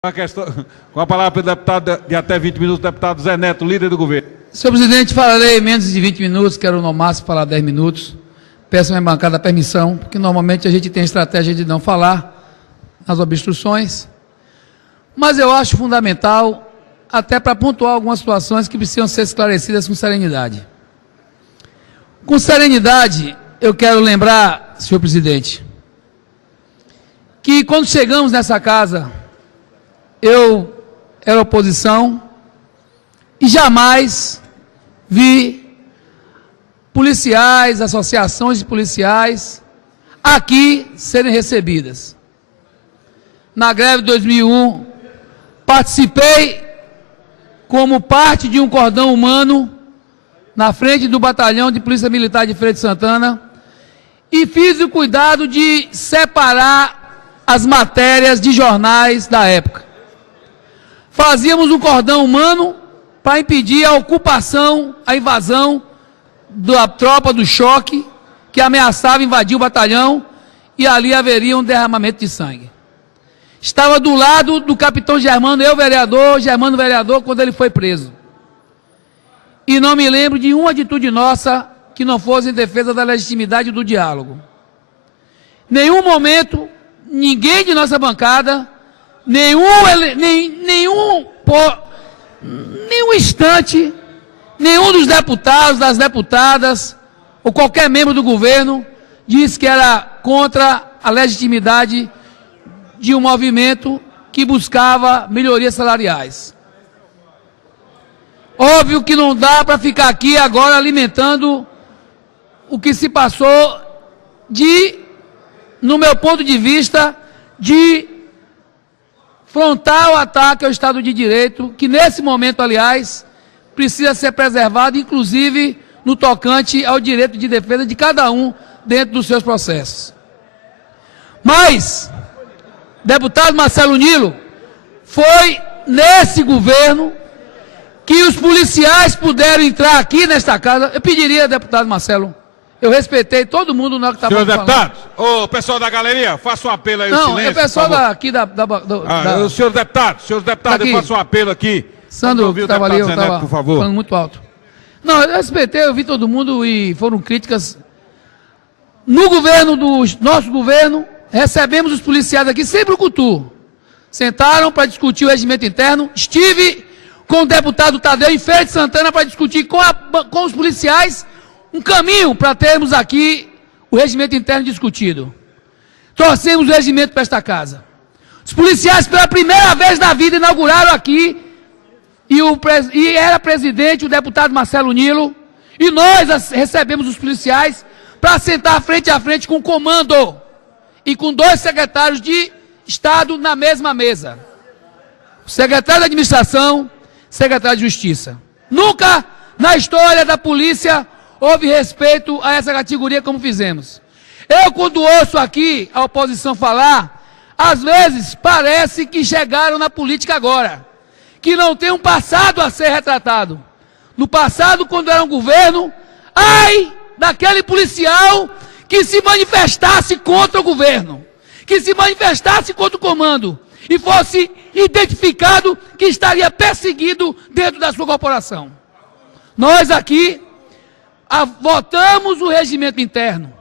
Com a palavra para o deputado de até 20 minutos, deputado Zé Neto, líder do governo. Senhor presidente, falarei menos de 20 minutos, quero no máximo falar 10 minutos. Peço a minha bancada a permissão, porque normalmente a gente tem a estratégia de não falar nas obstruções. Mas eu acho fundamental, até para pontuar algumas situações que precisam ser esclarecidas com serenidade. Com serenidade, eu quero lembrar, senhor presidente, que quando chegamos nessa casa, eu era oposição e jamais vi policiais, associações de policiais aqui serem recebidas. Na greve de 2001, participei como parte de um cordão humano na frente do batalhão de Polícia Militar de Feira de Santana e fiz o cuidado de separar as matérias de jornais da época. Fazíamos um cordão humano para impedir a ocupação, a invasão da tropa do choque que ameaçava invadir o batalhão e ali haveria um derramamento de sangue. Estava do lado do capitão Germano, eu vereador, Germano vereador, quando ele foi preso. E não me lembro de uma atitude nossa que não fosse em defesa da legitimidade do diálogo. Nenhum momento, ninguém de nossa bancada, nenhum instante, nenhum dos deputados, das deputadas, ou qualquer membro do governo, disse que era contra a legitimidade de um movimento que buscava melhorias salariais. Óbvio que não dá para ficar aqui agora alimentando o que se passou no meu ponto de vista, de frontal ataque ao Estado de Direito, que nesse momento, aliás, precisa ser preservado, inclusive no tocante ao direito de defesa de cada um dentro dos seus processos. Mas, deputado Marcelo Nilo, foi nesse governo que os policiais puderam entrar aqui nesta casa. Eu pediria, deputado Marcelo, eu respeitei todo mundo na hora que estava falando. Senhor deputado, o pessoal da galeria, faça um apelo aí, o silêncio. Não, é o pessoal daqui Os senhores deputados, eu faço um apelo aqui. Sandro, que estava ali, eu estava por favor. falando muito alto. Não, eu respeitei, eu vi todo mundo e foram críticas. No governo nosso governo, recebemos os policiais aqui sem brucutu. Sentaram para discutir o regimento interno. Estive com o deputado Tadeu em Feira de Santana para discutir com os policiais um caminho para termos aqui o regimento interno discutido. Trouxemos o regimento para esta casa. Os policiais, pela primeira vez na vida, inauguraram aqui, e era presidente o deputado Marcelo Nilo, e nós recebemos os policiais para sentar frente a frente com o comando e com 2 secretários de Estado na mesma mesa. O secretário de Administração, secretário de Justiça. Nunca na história da polícia houve respeito a essa categoria como fizemos. Eu, quando ouço aqui a oposição falar, às vezes parece que chegaram na política agora, que não tem um passado a ser retratado. No passado, quando era um governo, ai daquele policial que se manifestasse contra o governo, que se manifestasse contra o comando e fosse identificado que estaria perseguido dentro da sua corporação. Nós aqui votamos o regimento interno,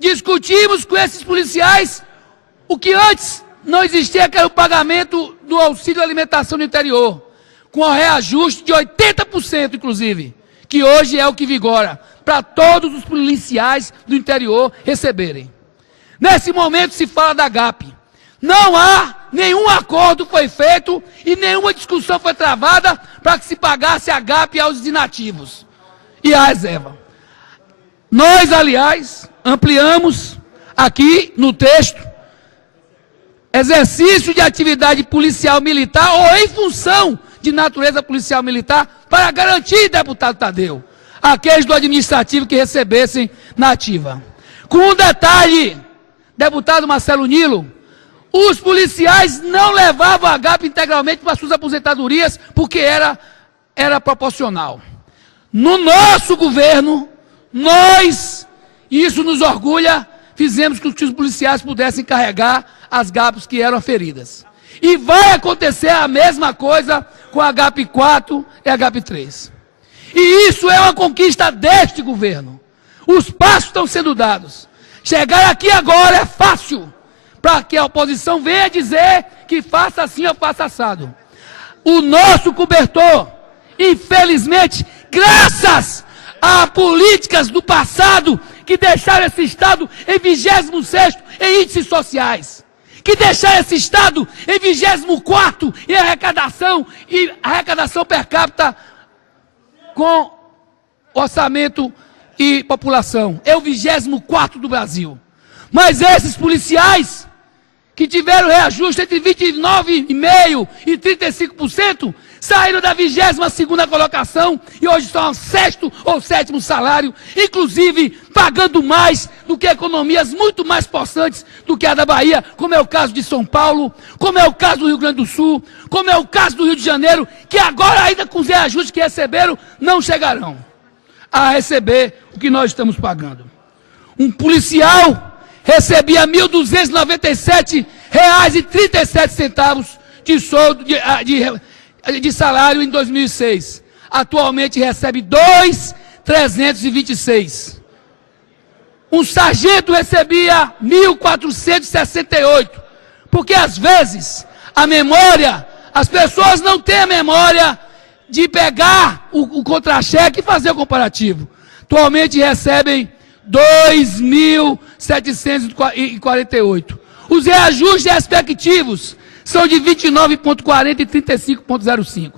discutimos com esses policiais o que antes não existia, que era o pagamento do auxílio alimentação no interior, com o reajuste de 80%, inclusive, que hoje é o que vigora, para todos os policiais do interior receberem. Nesse momento se fala da GAP. Não há nenhum acordo foi feito e nenhuma discussão foi travada para que se pagasse a GAP aos inativos e a reserva. Nós, aliás, ampliamos aqui no texto exercício de atividade policial militar ou em função de natureza policial militar para garantir, deputado Tadeu, aqueles do administrativo que recebessem na ativa. Com um detalhe, deputado Marcelo Nilo, os policiais não levavam a GAP integralmente para suas aposentadorias porque era proporcional. No nosso governo, nós, e isso nos orgulha, fizemos com que os policiais pudessem carregar as GAPs que eram feridas. E vai acontecer a mesma coisa com a HP4 e a HP3. E isso é uma conquista deste governo. Os passos estão sendo dados. Chegar aqui agora é fácil, para que a oposição venha dizer que faça assim ou faça assado. O nosso cobertor, infelizmente, graças a políticas do passado que deixaram esse Estado em 26º em índices sociais, que deixaram esse Estado em 24º em arrecadação e arrecadação per capita com orçamento e população. É o 24º do Brasil. Mas esses policiais que tiveram reajuste entre 29,5% e 35%, saíram da 22ª colocação e hoje estão ao 6º ou 7º salário, inclusive pagando mais do que economias muito mais possantes do que a da Bahia, como é o caso de São Paulo, como é o caso do Rio Grande do Sul, como é o caso do Rio de Janeiro, que agora ainda com os reajustes que receberam, não chegarão a receber o que nós estamos pagando. Um policial recebia R$ 1.297,37 de soldo, de salário em 2006. Atualmente recebe R$ 2.326. Um sargento recebia R$ 1.468. Porque às vezes a memória, as pessoas não têm a memória de pegar o contra-cheque e fazer o comparativo. Atualmente recebem 2.748. Os reajustes respectivos são de 29,40 e 35,05.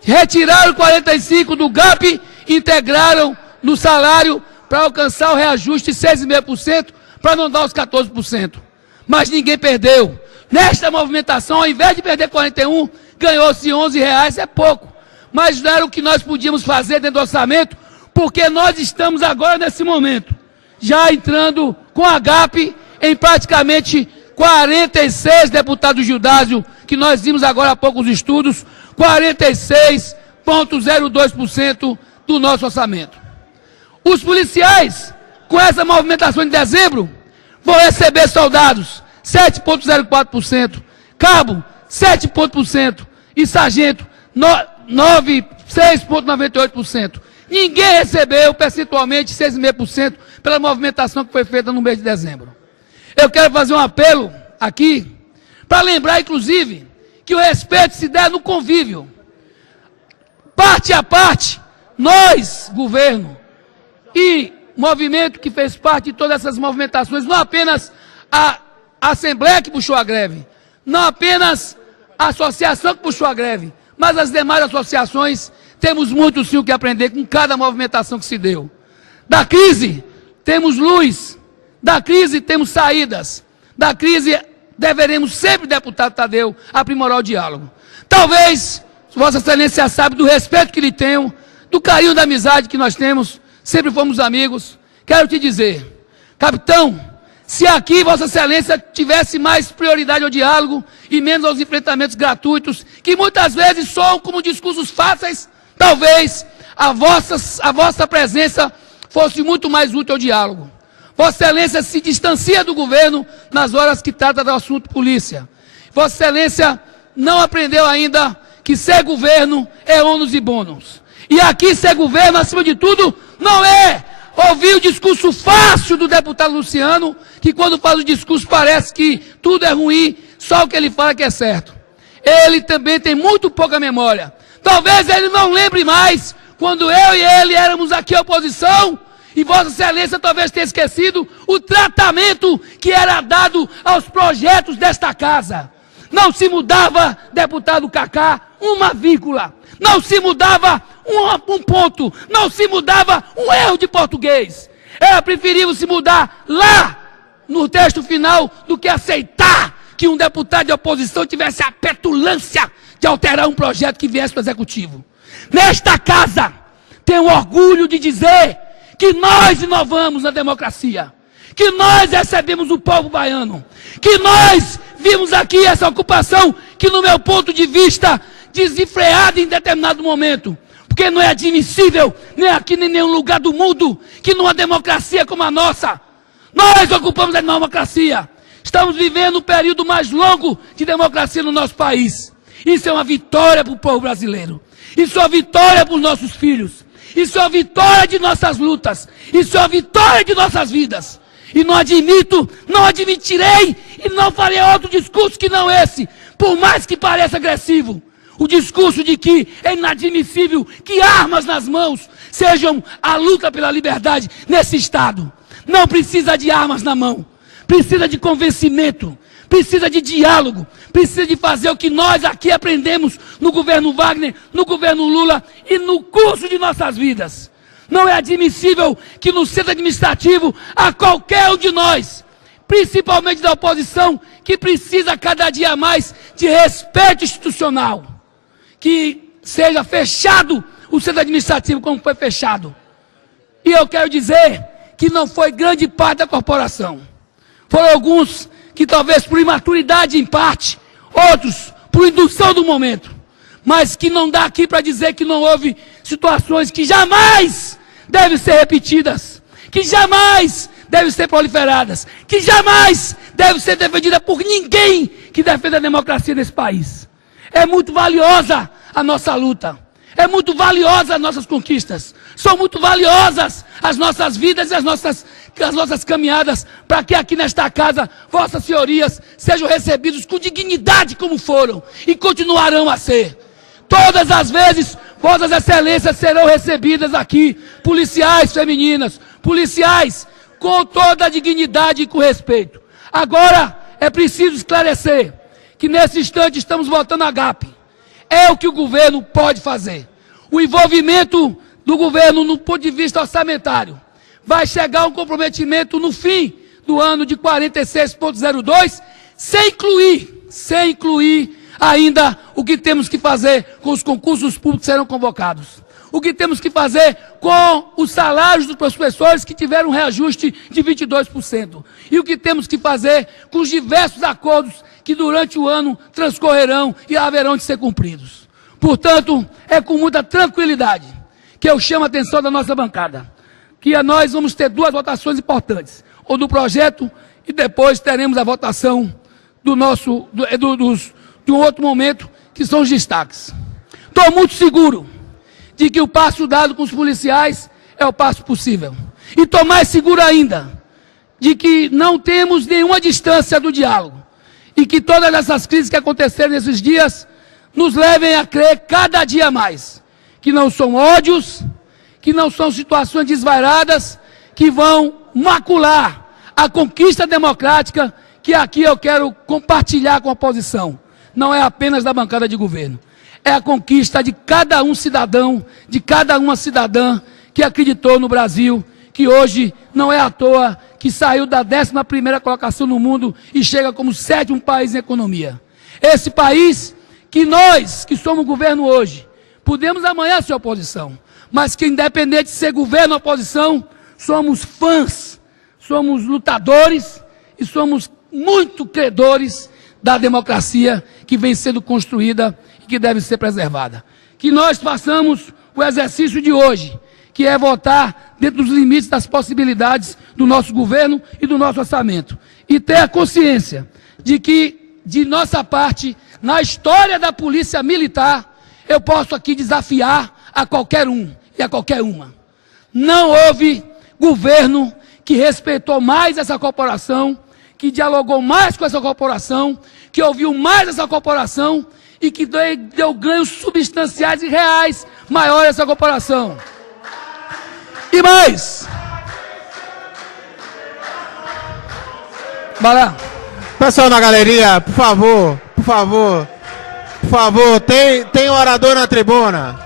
Retiraram 45 do GAP, integraram no salário para alcançar o reajuste de 6,5%, para não dar os 14%. Mas ninguém perdeu. Nesta movimentação, ao invés de perder 41, ganhou-se R$11, é pouco. Mas não era o que nós podíamos fazer dentro do orçamento, porque nós estamos agora, nesse momento, já entrando com a GAP em praticamente 46 deputados Gildásio, que nós vimos agora há pouco os estudos, 46,02% do nosso orçamento. Os policiais, com essa movimentação de dezembro, vão receber soldados 7,04%, cabo 7% e sargento 6,98%. Ninguém recebeu percentualmente 6,5% pela movimentação que foi feita no mês de dezembro. Eu quero fazer um apelo aqui, para lembrar, inclusive, que o respeito se dá no convívio. Parte a parte, nós, governo, e movimento que fez parte de todas essas movimentações, não apenas a Assembleia que puxou a greve, não apenas a associação que puxou a greve, mas as demais associações, temos muito sim o que aprender com cada movimentação que se deu. Da crise, temos luz. Da crise, temos saídas. Da crise, deveremos sempre, deputado Tadeu, aprimorar o diálogo. Talvez, Vossa Excelência sabe do respeito que lhe tenho, do carinho da amizade que nós temos, sempre fomos amigos. Quero te dizer, capitão, se aqui Vossa Excelência tivesse mais prioridade ao diálogo e menos aos enfrentamentos gratuitos, que muitas vezes soam como discursos fáceis, talvez a vossa presença fosse muito mais útil ao diálogo. Vossa Excelência se distancia do governo nas horas que trata do assunto polícia. Vossa Excelência não aprendeu ainda que ser governo é ônus e bônus. E aqui ser governo, acima de tudo, não é ouvir o discurso fácil do deputado Luciano, que quando faz o discurso parece que tudo é ruim, só o que ele fala que é certo. Ele também tem muito pouca memória. Talvez ele não lembre mais quando eu e ele éramos aqui a oposição, e Vossa Excelência talvez tenha esquecido o tratamento que era dado aos projetos desta casa. Não se mudava, deputado Cacá, uma vírgula. Não se mudava um ponto. Não se mudava um erro de português. Era preferível se mudar lá, no texto final, do que aceitar que um deputado de oposição tivesse a petulância de alterar um projeto que viesse do Executivo. Nesta casa, tenho orgulho de dizer que nós inovamos na democracia, que nós recebemos o povo baiano, que nós vimos aqui essa ocupação que, no meu ponto de vista, desenfreada em determinado momento, porque não é admissível, nem aqui nem em nenhum lugar do mundo, que numa democracia como a nossa, nós ocupamos a democracia. Estamos vivendo o período mais longo de democracia no nosso país. Isso é uma vitória para o povo brasileiro. Isso é uma vitória para os nossos filhos. Isso é uma vitória de nossas lutas. Isso é uma vitória de nossas vidas. E não admito, não admitirei e não farei outro discurso que não esse, por mais que pareça agressivo. O discurso de que é inadmissível que armas nas mãos sejam a luta pela liberdade nesse Estado. Não precisa de armas na mão. Precisa de convencimento. Precisa de diálogo. Precisa de fazer o que nós aqui aprendemos no governo Wagner, no governo Lula e no curso de nossas vidas. Não é admissível que no centro administrativo a qualquer um de nós, principalmente da oposição, que precisa cada dia mais de respeito institucional, que seja fechado o centro administrativo como foi fechado. E eu quero dizer que não foi grande parte da corporação. Foram alguns que talvez por imaturidade em parte, outros por indução do momento, mas que não dá aqui para dizer que não houve situações que jamais devem ser repetidas, que jamais devem ser proliferadas, que jamais devem ser defendidas por ninguém que defenda a democracia nesse país. É muito valiosa a nossa luta, é muito valiosa as nossas conquistas, são muito valiosas as nossas vidas e as nossas caminhadas, para que aqui nesta casa, vossas senhorias sejam recebidos com dignidade como foram e continuarão a ser. Todas as vezes, vossas excelências serão recebidas aqui, policiais femininas, policiais com toda a dignidade e com respeito. Agora, é preciso esclarecer que nesse instante estamos votando a GAP. É o que o governo pode fazer. O envolvimento do governo no ponto de vista orçamentário vai chegar a um comprometimento no fim do ano de 46,02, sem incluir ainda o que temos que fazer com os concursos públicos que serão convocados. O que temos que fazer com os salários dos professores que tiveram um reajuste de 22%. E o que temos que fazer com os diversos acordos que durante o ano transcorrerão e haverão de ser cumpridos. Portanto, é com muita tranquilidade que eu chamo a atenção da nossa bancada, que nós vamos ter duas votações importantes, ou do projeto e depois teremos a votação de um outro momento, que são os destaques. Estou muito seguro de que o passo dado com os policiais é o passo possível. E estou mais seguro ainda de que não temos nenhuma distância do diálogo. E que todas essas crises que aconteceram nesses dias nos levem a crer cada dia mais que não são ódios, que não são situações desvairadas que vão macular a conquista democrática que aqui eu quero compartilhar com a oposição. Não é apenas da bancada de governo. É a conquista de cada um cidadão, de cada uma cidadã que acreditou no Brasil, que hoje não é à toa que saiu da 11ª colocação no mundo e chega como 7º país em economia. Esse país que nós, que somos governo hoje, podemos amanhã ser oposição, mas que independente de ser governo ou oposição, somos fãs, somos lutadores e somos muito credores da democracia que vem sendo construída e que deve ser preservada. Que nós façamos o exercício de hoje, que é votar dentro dos limites das possibilidades do nosso governo e do nosso orçamento. E ter a consciência de que, de nossa parte, na história da polícia militar, eu posso aqui desafiar a qualquer um e a qualquer uma. Não houve governo que respeitou mais essa corporação, que dialogou mais com essa corporação, que ouviu mais essa corporação e que deu ganhos substanciais e reais maiores a essa corporação. E mais. Vai lá. Pessoal na galeria, por favor, tem orador na tribuna.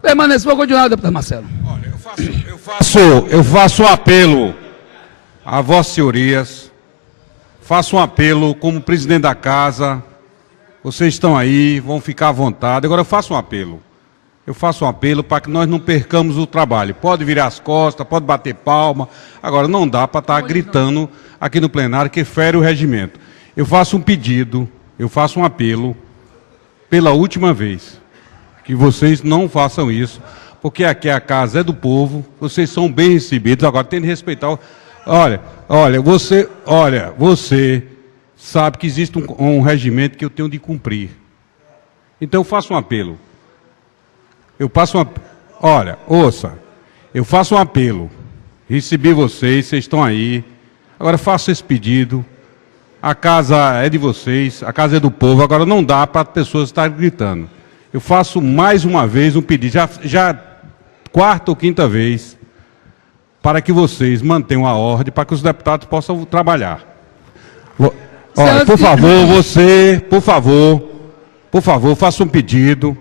Permanece, vou continuar, deputado Marcelo. Olha, eu faço um apelo a vossas senhorias, faço um apelo como presidente da casa, vocês estão aí, vão ficar à vontade. Agora eu faço um apelo para que nós não percamos o trabalho. Pode virar as costas, pode bater palma, agora não dá para estar gritando aqui no plenário que fere o regimento. Eu faço um pedido, eu faço um apelo, pela última vez, que vocês não façam isso, porque aqui a casa é do povo, vocês são bem recebidos, agora tem que respeitar. Olha, você sabe que existe um regimento que eu tenho de cumprir. Então eu faço um apelo. Eu faço um apelo. Recebi vocês estão aí. Agora faço esse pedido. A casa é de vocês, a casa é do povo, agora não dá para as pessoas estarem gritando. Eu faço mais uma vez um pedido, já quarta ou quinta vez, para que vocês mantenham a ordem, para que os deputados possam trabalhar. Olha, por favor, faça um pedido.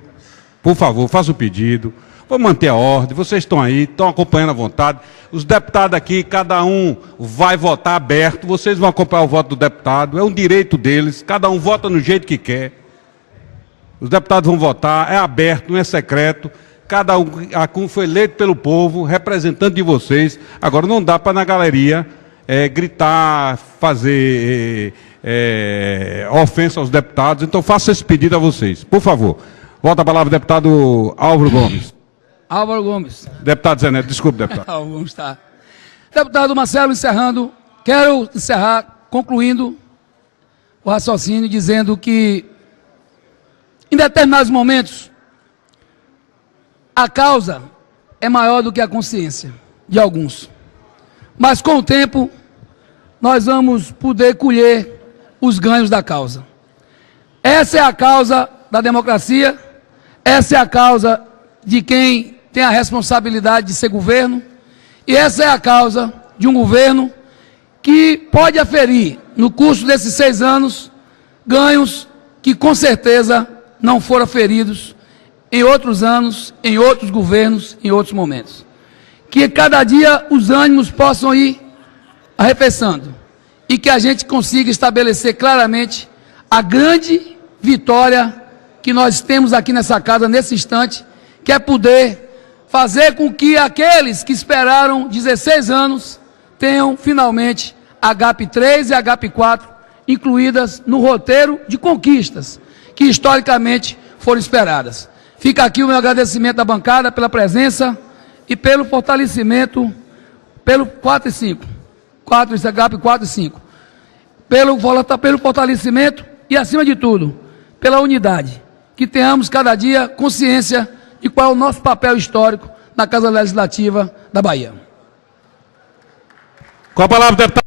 Por favor, faça um pedido. Vou manter a ordem, vocês estão aí, estão acompanhando à vontade. Os deputados aqui, cada um vai votar aberto, vocês vão acompanhar o voto do deputado, é um direito deles, cada um vota no jeito que quer. Os deputados vão votar, é aberto, não é secreto. Cada um foi eleito pelo povo, representante de vocês. Agora não dá para na galeria gritar, fazer ofensa aos deputados. Então faça esse pedido a vocês, por favor. Volta a palavra, deputado Álvaro Gomes. Álvaro Gomes. Deputado Zé Neto, desculpe, deputado. Álvaro Gomes, tá. Deputado Marcelo, encerrando, quero encerrar, concluindo o raciocínio, dizendo que, em determinados momentos, a causa é maior do que a consciência de alguns. Mas, com o tempo, nós vamos poder colher os ganhos da causa. Essa é a causa da democracia, essa é a causa de quem tem a responsabilidade de ser governo, e essa é a causa de um governo que pode aferir, no curso desses 6 anos, ganhos que com certeza não foram aferidos em outros anos, em outros governos, em outros momentos. Que cada dia os ânimos possam ir arrefecendo e que a gente consiga estabelecer claramente a grande vitória que nós temos aqui nessa casa, nesse instante, que é poder fazer com que aqueles que esperaram 16 anos tenham finalmente a HAP3 e a HAP4 incluídas no roteiro de conquistas que historicamente foram esperadas. Fica aqui o meu agradecimento à bancada pela presença e pelo fortalecimento, pelo 4 e 5, HAP4 e 5, pelo fortalecimento e, acima de tudo, pela unidade. Que tenhamos cada dia consciência de qual é o nosso papel histórico na Casa Legislativa da Bahia. Com a palavra, deputado.